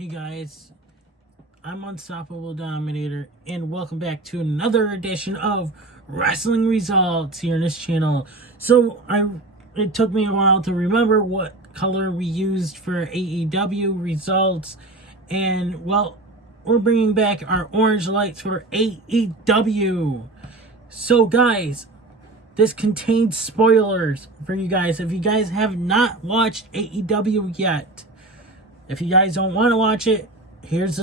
Hey guys, I'm Unstoppable Dominator, and welcome back to another edition of Wrestling Results here on this channel. So, it took me a while to remember what color we used for AEW results, and well, we're bringing back our orange lights for AEW. So guys, this contains spoilers for you guys. If you guys have not watched AEW yet, if you guys don't want to watch it, here's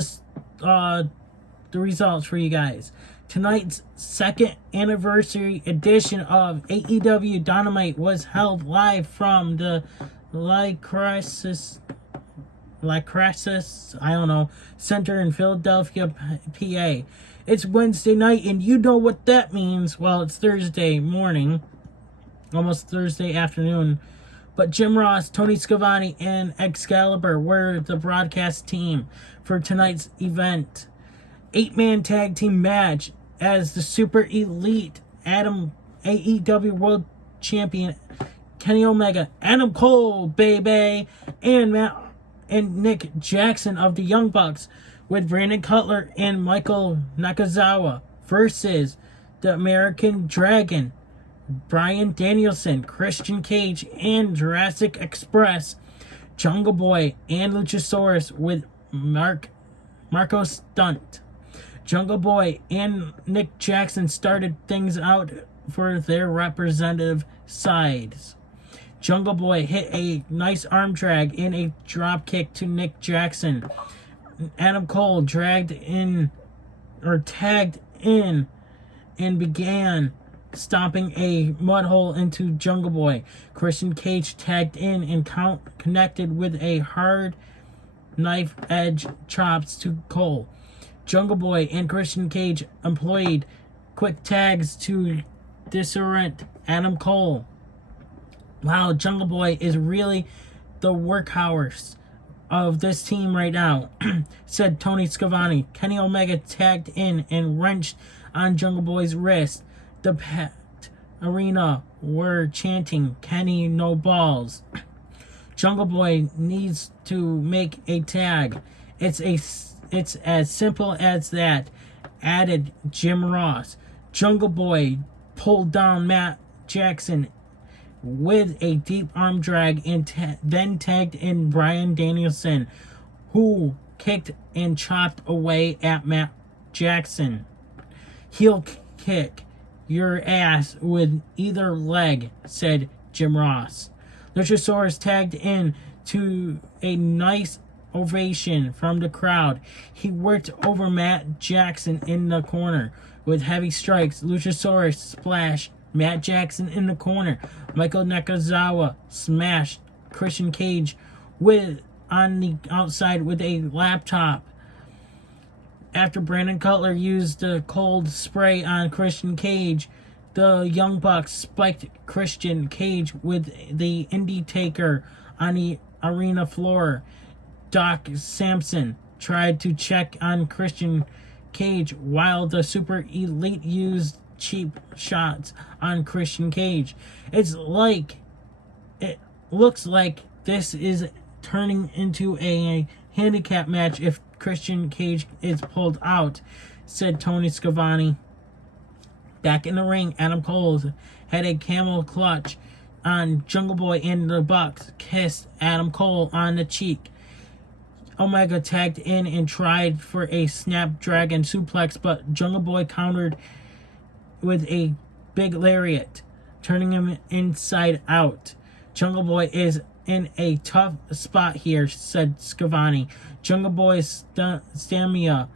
the results for you guys. Tonight's second anniversary edition of AEW Dynamite was held live from the Lycrasis Center in Philadelphia, PA. It's Wednesday night, and you know what that means. Well, it's Thursday morning, almost Thursday afternoon. But Jim Ross, Tony Schiavone, and Excalibur were the broadcast team for tonight's event. 8-man tag team match as the Super Elite AEW World Champion Kenny Omega, Adam Cole, baby, and Nick Jackson of the Young Bucks with Brandon Cutler and Michael Nakazawa versus the American Dragon, Bryan Danielson, Christian Cage, and Jurassic Express, Jungle Boy, and Luchasaurus with Marco Stunt. Jungle Boy and Nick Jackson started things out for their representative sides. Jungle Boy hit a nice arm drag and a drop kick to Nick Jackson. Adam Cole tagged in and began stomping a mud hole into Jungle Boy. Christian Cage tagged in and connected with a hard knife edge chops to Cole. Jungle Boy and Christian Cage employed quick tags to disorient Adam Cole. Wow, Jungle Boy is really the workhorse of this team right now, said Tony Schiavone. Kenny Omega tagged in and wrenched on Jungle Boy's wrist. The packed arena were chanting, "Kenny, no balls." Jungle Boy needs to make a tag. It's as simple as that, added Jim Ross. Jungle Boy pulled down Matt Jackson with a deep arm drag and then tagged in Bryan Danielson, who kicked and chopped away at Matt Jackson. Heel kick your ass with either leg, said Jim Ross. Luchasaurus tagged in to a nice ovation from the crowd. He worked over Matt Jackson in the corner with heavy strikes. Luchasaurus splashed Matt Jackson in the corner. Michael Nakazawa smashed Christian Cage on the outside with a laptop. After Brandon Cutler used the cold spray on Christian Cage, the Young Bucks spiked Christian Cage with the Indie Taker on the arena floor. Doc Samson tried to check on Christian Cage while the Super Elite used cheap shots on Christian Cage. It looks like this is turning into a handicap match if Christian Cage is pulled out, said Tony Schiavone. Back in the ring, Adam Cole had a camel clutch on Jungle Boy, and the Bucks kissed Adam Cole on the cheek. Omega tagged in and tried for a Snapdragon suplex, but Jungle Boy countered with a big lariat, turning him inside out. Jungle Boy is in a tough spot here, said Schiavone. Jungle Boy's stamina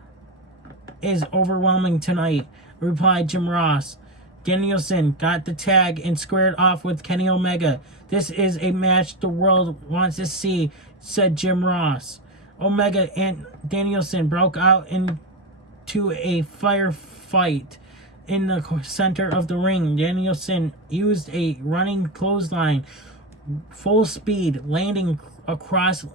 is overwhelming tonight, replied Jim Ross. Danielson got the tag and squared off with Kenny Omega. This is a match the world wants to see, said Jim Ross. Omega and Danielson broke out into a firefight in the center of the ring. Danielson used a running clothesline, full speed, landing across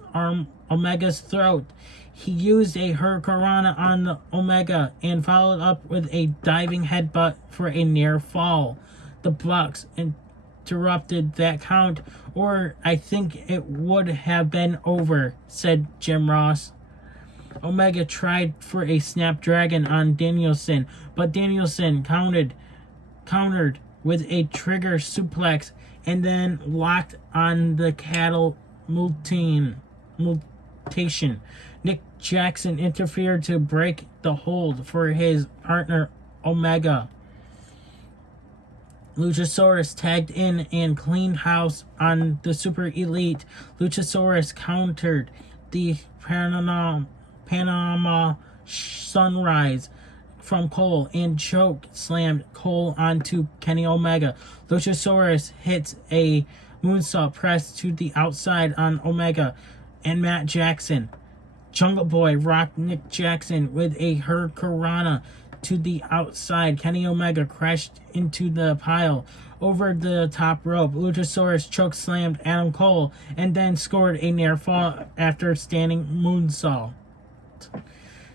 Omega's throat. He used a Hurricanrana on Omega and followed up with a diving headbutt for a near fall. The Bucks interrupted that count, or I think it would have been over, said Jim Ross. Omega tried for a Snapdragon on Danielson, but Danielson countered with a trigger suplex and then locked on the cattle mutation. Nick Jackson interfered to break the hold for his partner Omega. Luchasaurus tagged in and cleaned house on the Super Elite. Luchasaurus countered the Panama Sunrise from Cole and choke slammed Cole onto Kenny Omega. Luchasaurus hits a moonsault press to the outside on Omega and Matt Jackson. Jungle Boy rocked Nick Jackson with a Hurricanrana to the outside. Kenny Omega crashed into the pile over the top rope. Luchasaurus choke slammed Adam Cole and then scored a near fall after standing moonsault.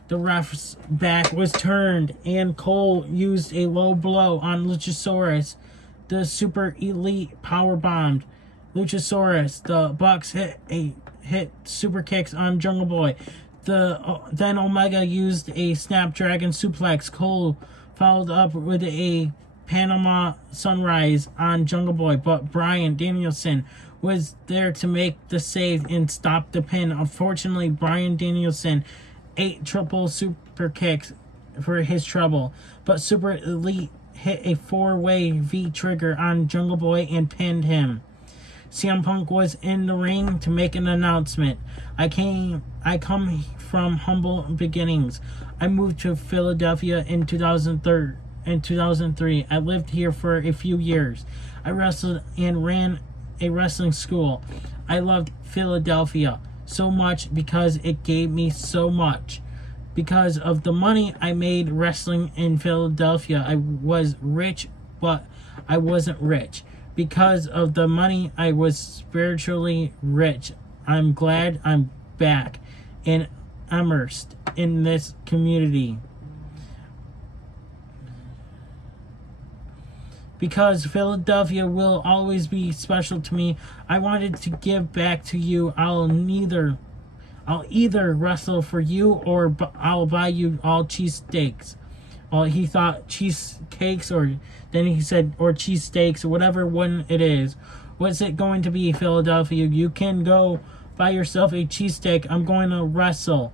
The ref's back was turned and Cole used a low blow on Luchasaurus. The Super Elite powerbombed Luchasaurus. The Bucks hit super kicks on Jungle Boy. Then Omega used a Snapdragon suplex. Cole followed up with a Panama Sunrise on Jungle Boy, but Bryan Danielson was there to make the save and stop the pin. Unfortunately, Bryan Danielson ate triple super kicks for his trouble, but Super Elite hit a 4-way V trigger on Jungle Boy and pinned him. CM Punk was in the ring to make an announcement. I come from humble beginnings. I moved to Philadelphia in 2003. I lived here for a few years. I wrestled and ran a wrestling school. I loved Philadelphia so much because it gave me so much. Because of the money I made wrestling in Philadelphia, I was rich, but I wasn't rich. Because of the money, I was spiritually rich. I'm glad I'm back and immersed in this community. Because Philadelphia will always be special to me, I wanted to give back to you. I'll either wrestle for you or I'll buy you all cheesesteaks. Well, he thought cheesecakes, or then he said, or cheesesteaks, or whatever one it is. What's it going to be, Philadelphia? You can go buy yourself a cheesesteak. I'm going to wrestle.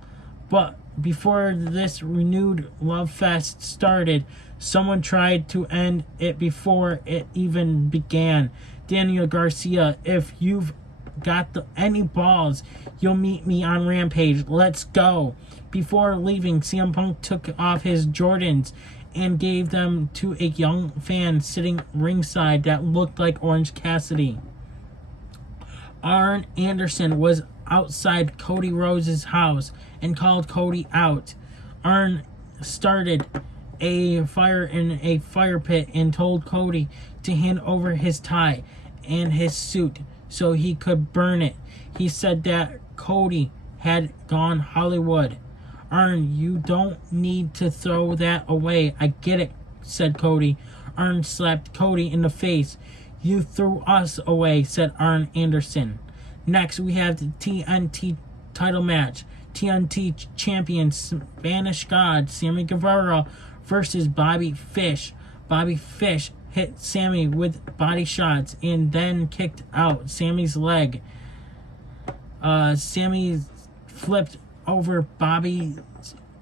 But before this renewed love fest started, someone tried to end it before it even began. Daniel Garcia, if you've got any balls, you'll meet me on Rampage. Let's go. Before leaving, CM Punk took off his Jordans and gave them to a young fan sitting ringside that looked like Orange Cassidy. Arn Anderson was outside Cody Rhodes' house and called Cody out. Arn started a fire in a fire pit and told Cody to hand over his tie and his suit so he could burn it. He said that Cody had gone Hollywood. Arn, you don't need to throw that away. I get it, said Cody. Arn slapped Cody in the face. You threw us away, said Arn Anderson. Next, we have the TNT title match. TNT champion Spanish God Sammy Guevara versus Bobby Fish. Bobby Fish hit Sammy with body shots and then kicked out Sammy's leg. Sammy flipped over Bobby's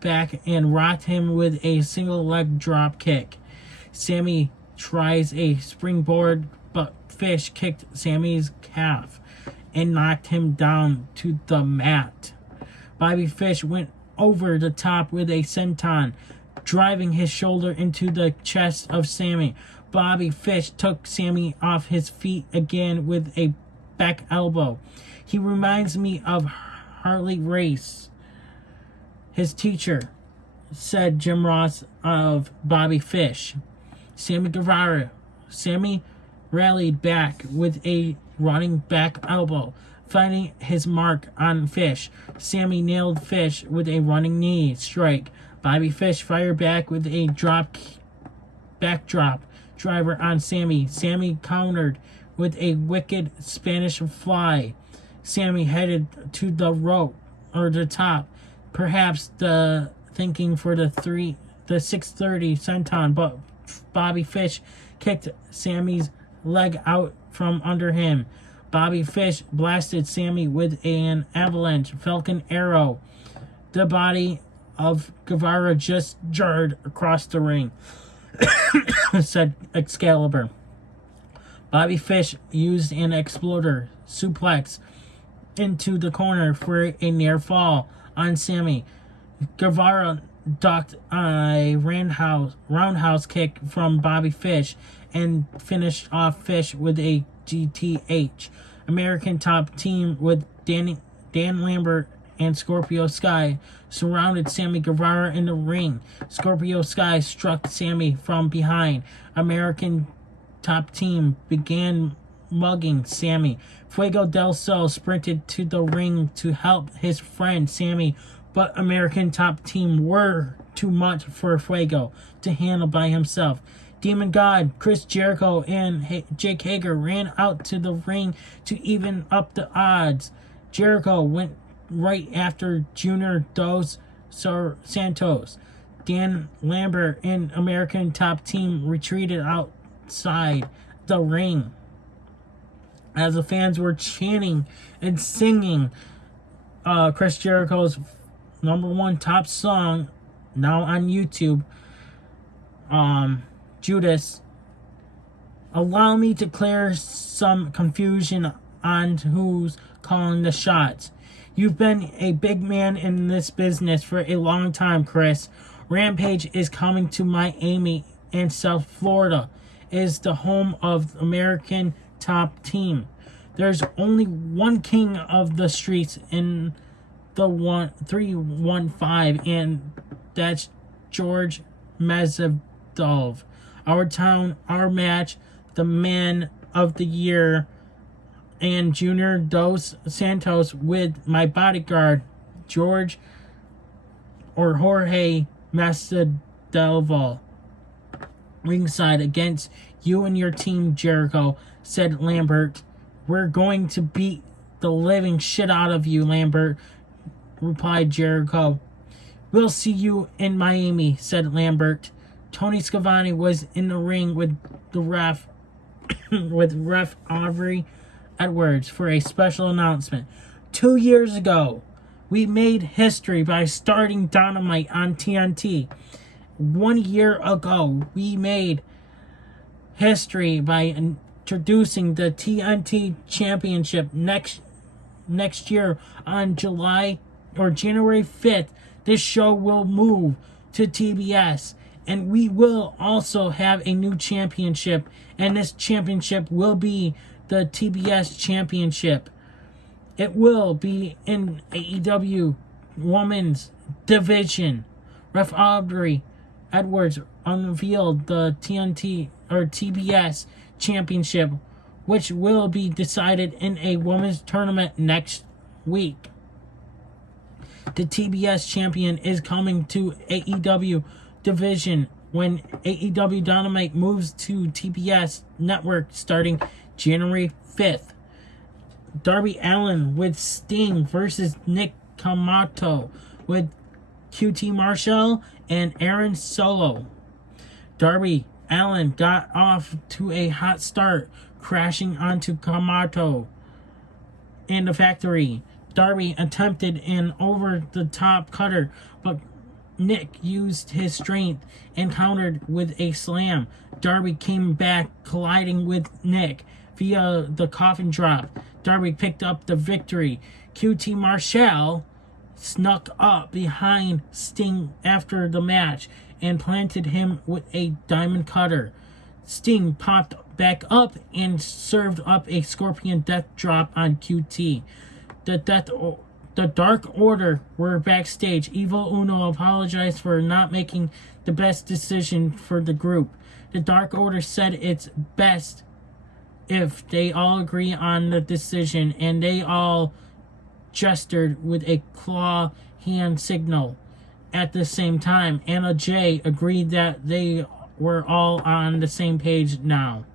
back and rocked him with a single leg drop kick. Sammy tries a springboard, but Fish kicked Sammy's calf and knocked him down to the mat. Bobby Fish went over the top with a senton, driving his shoulder into the chest of Sammy. Bobby Fish took Sammy off his feet again with a back elbow. He reminds me of Harley Race, his teacher, said Jim Ross of Bobby Fish. Sammy Guevara. Sammy rallied back with a running back elbow, finding his mark on Fish. Sammy nailed Fish with a running knee strike. Bobby Fish fired back with a backdrop driver on Sammy. Sammy countered with a wicked Spanish fly. Sammy headed to the rope, or the top, perhaps the thinking for the 6:30 senton, but Bobby Fish kicked Sammy's leg out from under him. Bobby Fish blasted Sammy with an avalanche Falcon Arrow. The body of Guevara just jarred across the ring, said Excalibur. Bobby Fish used an exploder suplex into the corner for a near fall on Sammy. Guevara ducked a roundhouse kick from Bobby Fish and finished off Fish with a GTH. American Top Team with Dan Lambert and Scorpio Sky surrounded Sammy Guevara in the ring. Scorpio Sky struck Sammy from behind. American Top Team began mugging Sammy. Fuego del Sol sprinted to the ring to help his friend Sammy, but American Top Team were too much for Fuego to handle by himself. Demon God, Chris Jericho, and Jake Hager ran out to the ring to even up the odds. Jericho went right after Junior Dos Santos. Dan Lambert and American Top Team retreated outside the ring as the fans were chanting and singing Chris Jericho's #1 top song, now on YouTube, Judas. Allow me to clear some confusion on who's calling the shots. You've been a big man in this business for a long time, Chris. Rampage is coming to Miami, and South Florida is the home of American Top Team. There's only one king of the streets in the 315, and that's George Masvidal. Our town, our match, the man of the year, and Junior Dos Santos with my bodyguard, Jorge Masvidal, ringside against you and your team, Jericho, said Lambert. We're going to beat the living shit out of you, Lambert, replied Jericho. We'll see you in Miami, said Lambert. Tony Schiavone was in the ring with the ref, Aubrey Edwards for a special announcement. 2 years ago, we made history by starting Dynamite on TNT. 1 year ago, we made history by introducing the TNT Championship next year on January 5th. This show will move to TBS, and we will also have a new championship, and this championship will be the TBS Championship. It will be in AEW Women's Division. Ref Aubrey Edwards unveiled the TBS Championship, which will be decided in a women's tournament next week. The TBS champion is coming to AEW Division when AEW Dynamite moves to TBS Network starting January 5th. Darby Allin with Sting versus Nick Kamato with QT Marshall and Aaron Solo. Darby Allin got off to a hot start, crashing onto Kamato in the factory. Darby attempted an over-the-top cutter, but Nick used his strength and countered with a slam. Darby came back, colliding with Nick via the coffin drop. Darby picked up the victory. QT Marshall snuck up behind Sting after the match and planted him with a diamond cutter. Sting popped back up and served up a scorpion death drop on QT. The Dark Order were backstage. Evil Uno apologized for not making the best decision for the group. The Dark Order said it's best if they all agree on the decision, and they all gestured with a claw hand signal. At the same time, Anna Jay agreed that they were all on the same page now.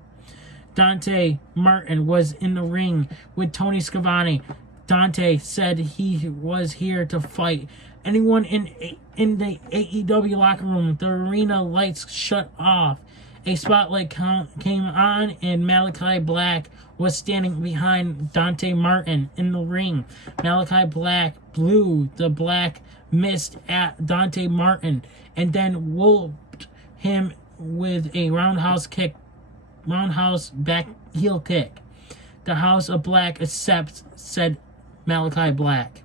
Dante Martin was in the ring with Tony Schiavone. Dante said he was here to fight. Anyone in the AEW locker room, the arena lights shut off. A spotlight came on, and Malachi Black was standing behind Dante Martin in the ring. Malachi Black blew the black mist at Dante Martin and then whooped him with a roundhouse back heel kick. The House of Black accepts, said Malachi Black.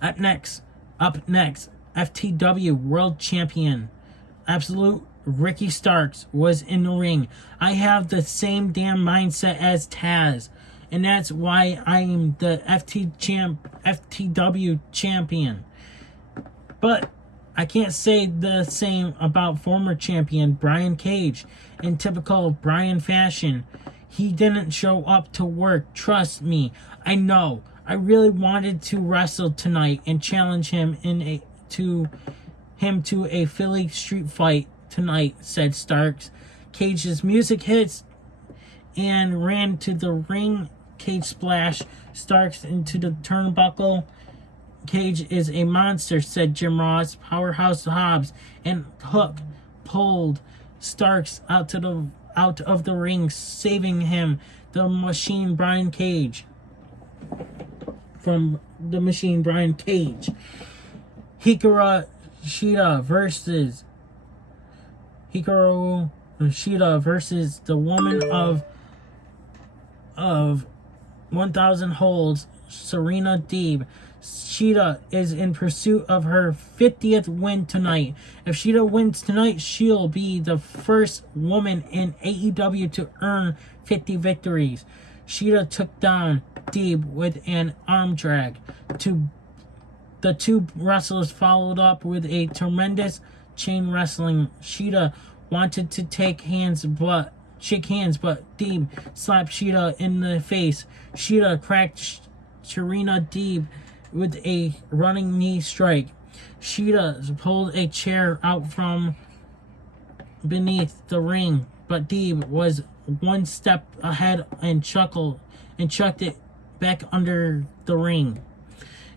Up next, FTW World Champion, Absolute Ricky Starks was in the ring. I have the same damn mindset as Taz, and that's why I'm the FTW champion. But I can't say the same about former champion Brian Cage. In typical Brian fashion, he didn't show up to work. Trust me, I know. I really wanted to wrestle tonight and challenge him to a Philly street fight tonight, said Starks. Cage's music hits and ran to the ring. Cage splashed Starks into the turnbuckle. Cage is a monster, said Jim Ross. Powerhouse Hobbs and Hook pulled Starks out of the ring, saving him. The Machine Brian Cage. From the Machine Brian Cage. Hikaru Shida versus the woman of 1,000 holds, Serena Deeb. Shida is in pursuit of her 50th win tonight. If Shida wins tonight, she'll be the first woman in AEW to earn 50 victories. Shida took down Deeb with an arm drag. The two wrestlers followed up with a tremendous chain wrestling. Shida wanted to shake hands, but Deeb slapped Shida in the face. Shida cracked Serena Deeb with a running knee strike. Shida pulled a chair out from beneath the ring, but Deeb was one step ahead and chucked it back under the ring.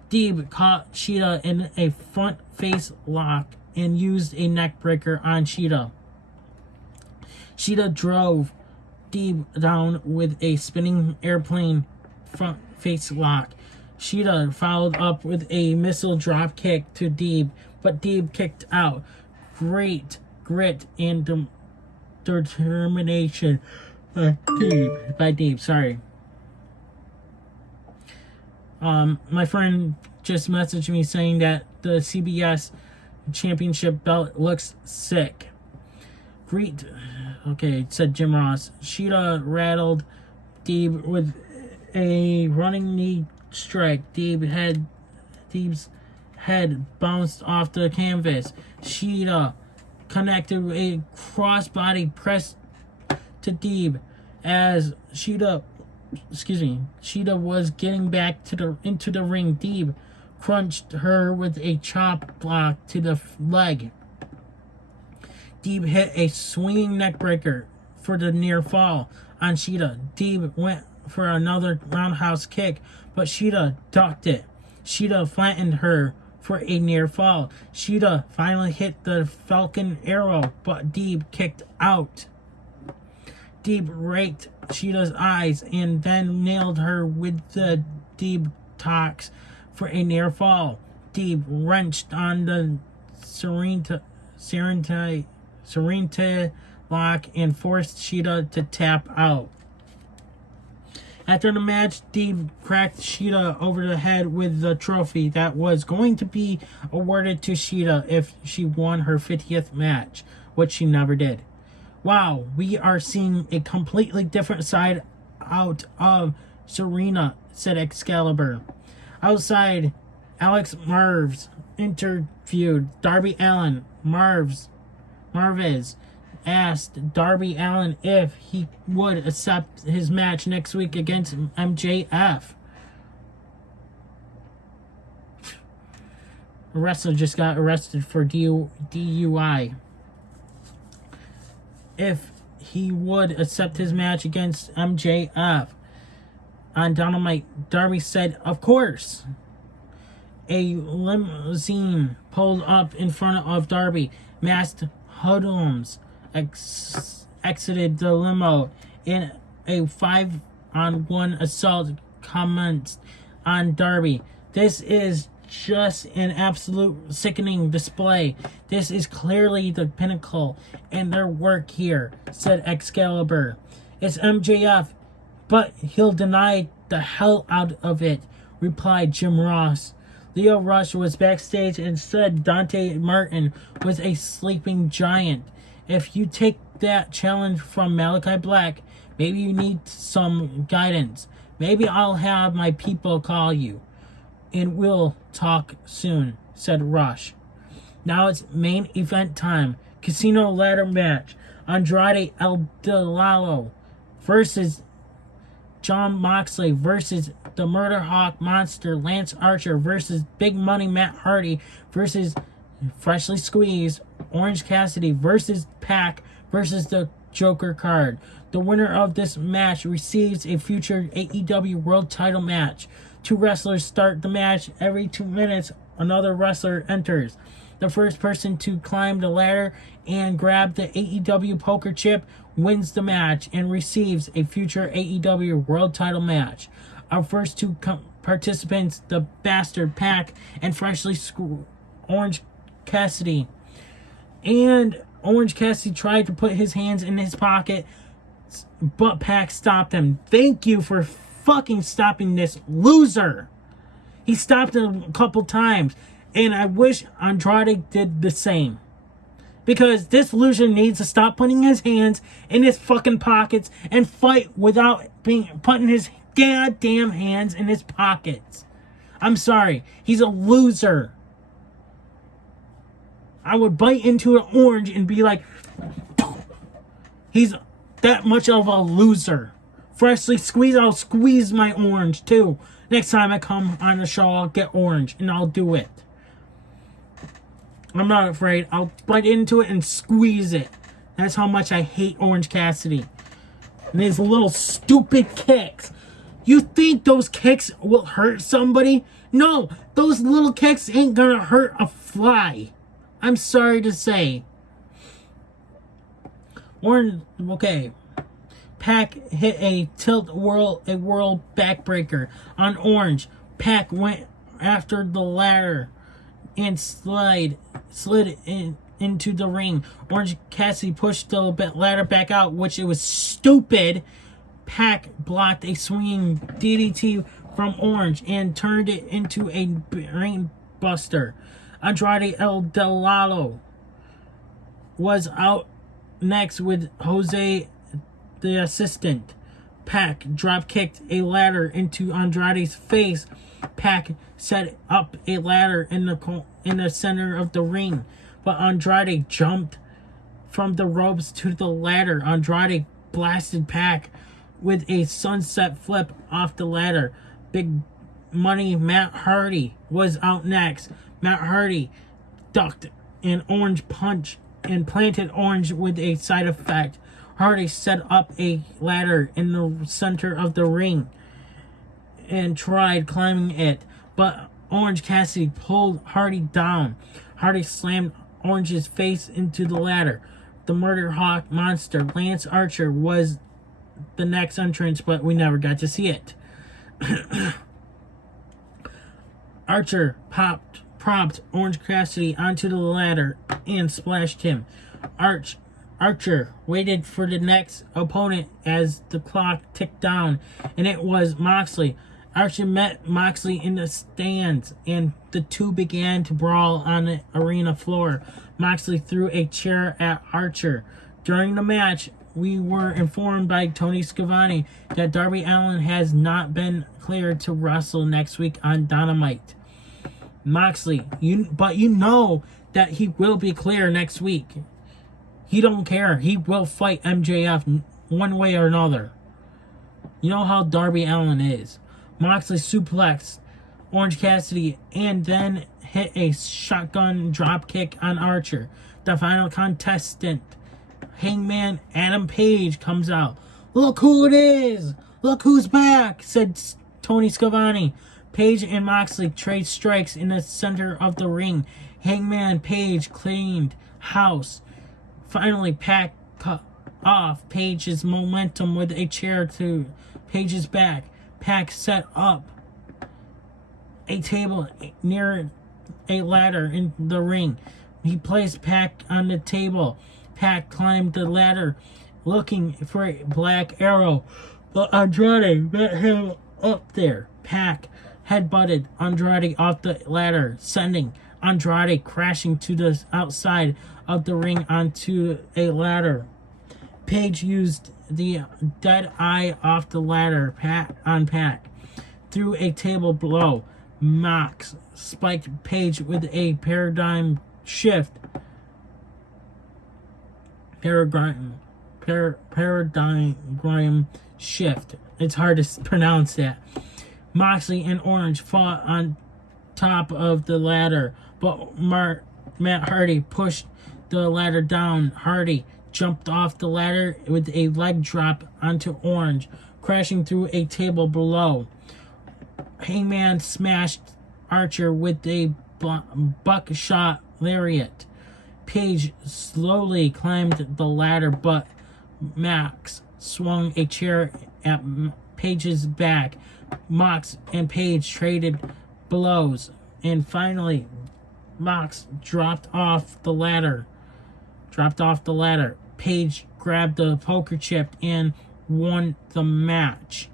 Deeb caught Shida in a front face lock and used a neck breaker on Shida. Shida drove Deeb down with a spinning airplane front face lock. Shida followed up with a missile drop kick to Deeb, but Deeb kicked out. Great grit and determination by Deeb. Sorry. My friend just messaged me saying that the CBS championship belt looks sick. Great. Okay, said Jim Ross. Shida rattled Deeb with a running knee strike. Deeb's head bounced off the canvas. Shida connected with a crossbody press to Deeb as Shida was getting back into the ring. Deeb crunched her with a chop block to the leg. Deeb hit a swinging neck breaker for the near fall on Shida. Deeb went for another roundhouse kick, but Shida ducked it. Shida flattened her for a near fall. Shida finally hit the Falcon Arrow, but Deeb kicked out. Deeb raked Shida's eyes and then nailed her with the Deeb Tox for a near fall. Deeb wrenched on the Serena lock and forced Shida to tap out. After the match, Deeb cracked Shida over the head with the trophy that was going to be awarded to Shida if she won her 50th match, which she never did. Wow, we are seeing a completely different side out of Serena, said Excalibur. Outside, Alex Marvez interviewed Darby Allin. Marvez asked Darby Allin if he would accept his match next week against MJF. A wrestler just got arrested for DUI. If he would accept his match against MJF. on Dynamite, Darby said, "Of course." A limousine pulled up in front of Darby. Masked hoodlums exited the limo in a 5-on-1 assault. Comments on Darby. "This is just an absolute sickening display. This is clearly the pinnacle in their work here," said Excalibur. "It's MJF, but he'll deny the hell out of it," replied Jim Ross. Leo Rush was backstage and said Dante Martin was a sleeping giant. "If you take that challenge from Malachi Black, maybe you need some guidance. Maybe I'll have my people call you, and we'll talk soon," said Rush. Now it's main event time. Casino ladder match. Andrade Idolo versus Jon Moxley versus the Murder Hawk Monster Lance Archer versus Big Money Matt Hardy versus Freshly Squeezed Orange Cassidy versus Pac versus the Joker card. The winner of this match receives a future AEW World Title match. 2 wrestlers start the match. Every 2 minutes, another wrestler enters. The first person to climb the ladder and grab the AEW poker chip wins the match and receives a future AEW World Title match. Our first 2 participants, the Bastard Pac and Freshly Orange Cassidy. And Orange Cassidy tried to put his hands in his pocket, but Pac stopped him. Thank you for fucking stopping this loser. He stopped him a couple times, and I wish Andrade did the same. Because this loser needs to stop putting his hands in his fucking pockets and fight without putting his goddamn hands in his pockets. I'm sorry. He's a loser. I would bite into an orange and be like, he's that much of a loser. Freshly squeezed, I'll squeeze my orange too. Next time I come on the show, I'll get orange and I'll do it. I'm not afraid. I'll bite into it and squeeze it. That's how much I hate Orange Cassidy. And his little stupid kicks. You think those kicks will hurt somebody? No, those little kicks ain't gonna hurt a fly. I'm sorry to say. Okay. Pac hit a world backbreaker on Orange. Pac went after the ladder and slid into the ring. Orange Cassidy pushed the ladder back out, which it was stupid. Pac blocked a swinging DDT from Orange and turned it into a brain buster. Andrade Idolo was out next with Jose, the assistant. Pac drop kicked a ladder into Andrade's face. Pac set up a ladder in the center of the ring, but Andrade jumped from the ropes to the ladder. Andrade blasted Pac with a sunset flip off the ladder. Big Money Matt Hardy was out next. Matt Hardy ducked an orange punch and planted Orange with a side effect. Hardy set up a ladder in the center of the ring and tried climbing it, but Orange Cassidy pulled Hardy down. Hardy slammed Orange's face into the ladder. The Murder Hawk Monster Lance Archer was the next entrance, but we never got to see it. Archer propped Orange Cassidy onto the ladder and splashed him. Archer waited for the next opponent as the clock ticked down, and it was Moxley. Archer met Moxley in the stands, and the two began to brawl on the arena floor. Moxley threw a chair at Archer. During the match, we were informed by Tony Schiavone that Darby Allin has not been cleared to wrestle next week on Dynamite. Moxley, but you know that he will be clear next week. He don't care. He will fight MJF one way or another. You know how Darby Allin is. Moxley suplexed Orange Cassidy and then hit a shotgun drop kick on Archer. The final contestant, Hangman Adam Page, comes out. Look who it is! Look who's back, said Tony Schiavone. Page and Moxley trade strikes in the center of the ring. Hangman Page cleaned house. Finally, Pac cut off Page's momentum with a chair to Page's back. Pac set up a table near a ladder in the ring. He placed Pac on the table. Pac climbed the ladder looking for a black arrow, but Andrade met him up there. Pac headbutted Andrade off the ladder, sending Andrade crashing to the outside of the ring onto a ladder. Page used the dead eye off the ladder on Pac. Through a table blow, Mox spiked Page with a paradigm shift. Paradigm shift. It's hard to pronounce that. Moxley and Orange fought on top of the ladder, but Matt Hardy pushed the ladder down. Hardy jumped off the ladder with a leg drop onto Orange, crashing through a table below. Hangman smashed Archer with a buckshot lariat. Page slowly climbed the ladder, but Max swung a chair at Page's back. Mox and Page traded blows, and finally, Mox dropped off the ladder. Page grabbed the poker chip and won the match.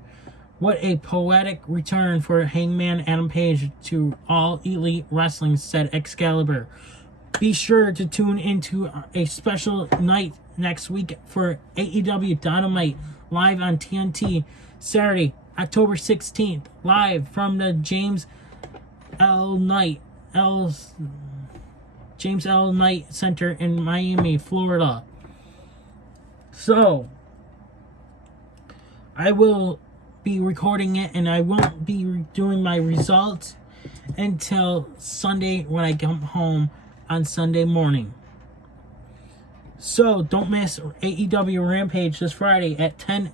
What a poetic return for Hangman Adam Page to All Elite Wrestling, said Excalibur. Be sure to tune into a special night next week for AEW Dynamite live on TNT, Saturday, October 16th, live from the James L. Knight Center in Miami, Florida. So, I will be recording it, and I won't be doing my results until Sunday when I come home on Sunday morning. So don't miss AEW Rampage this Friday at 10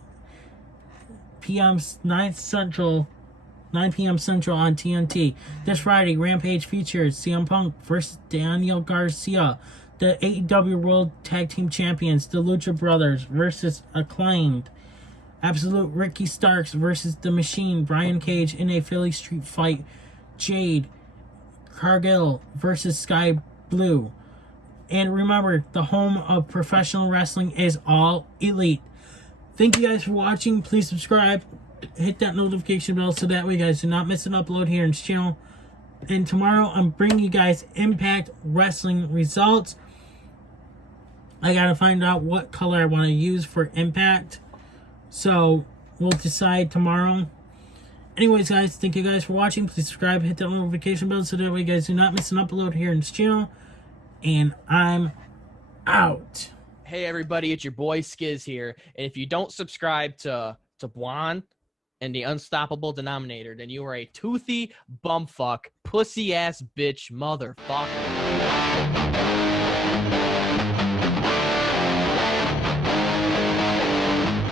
p.m. 9 p.m. Central on TNT. This Friday, Rampage features CM Punk versus Daniel Garcia, the AEW World Tag Team Champions, the Lucha Brothers versus Acclaimed, Absolute Ricky Starks versus The Machine, Brian Cage in a Philly Street fight, Jade Cargill versus Sky Blue. And remember, the home of professional wrestling is All Elite. Thank you guys for watching. Please subscribe. Hit that notification bell so that way you guys do not miss an upload here in this channel. And tomorrow I'm bringing you guys Impact Wrestling results. I gotta find out what color I want to use for Impact. So we'll decide tomorrow. Anyways, guys, thank you guys for watching. Please subscribe, hit that notification bell so that way you guys do not miss an upload here in this channel. And I'm out. Hey everybody, it's your boy Skiz here. And if you don't subscribe to Buon and the Unstoppable Denominator, then you are a toothy bumfuck, pussy ass bitch motherfucker.